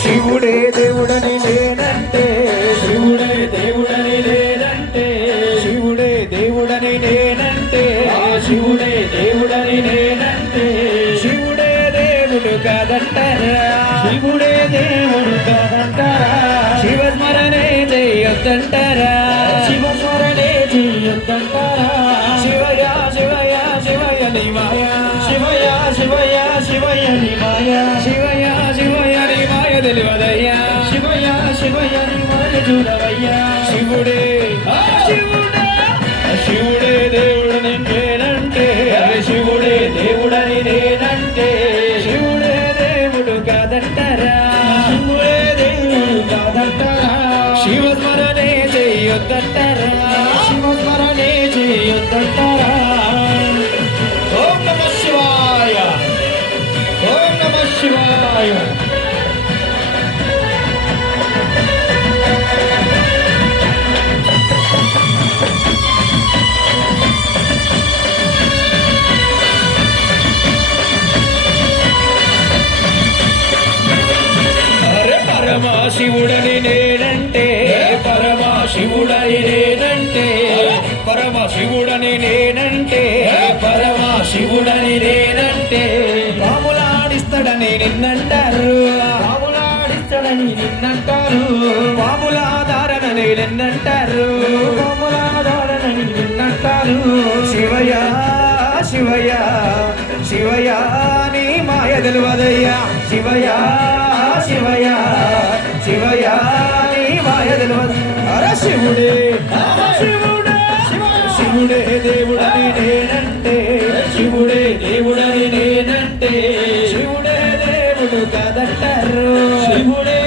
శివుడే దేవుడని లేనంటే శివుడే దేవుడని లేనంటే శివుడే దేవుడని లేనంటే శివుడే దేవుడని లేనంటే శివుడే దేవుడు కాదంటారా శివుడే దేవుడు కాదంటారా శివస్మరణే చేయొద్దంటారా శివస్మరణే చేయొద్దంటారా శివయ శివయ శివయ నిమాయ శివయ శివయ శివయ నిమాయ శివయ శివయ నిమాయ తెలివదయ్యా శివయ శివయ నిమాయ చూడవయ్యా శివుడే శివుడే శివుడే దేవుడని నేనంటే శివుడే దేవుడని నేనంటే శివుడే దేవుడు కాదంటారా శివుడే దేవుడు కాదంటారా శివస్మరణే చేయొద్దంటారా శివస్మరణే చేయొద్దంటారా ఓం నమః శివాయ ఓం నమః శివాయ పరమశివుడని నేనంటే పరమశివుడని నేనంటే పరమశివుడని నేనంటే పరమశివుడని నేనంటే పాములాడిస్తాడని నిన్నంటారు పాములాడిస్తాడని నిన్నంటారు పాములాధారణని నిన్నంటారు పాములాధారణని నిన్నంటారు శివయ శివయ శివయ నీ మాయ తెలివదయ్యా శివయ శివయ శివయ నీ మాయ తెలివదు అర శివుడే శివుడే శివుడే దేవుడని నేనంటే శివుడే దేవుడని నేనంటే శివుడే దేవుడు కాదంటారు శివుడే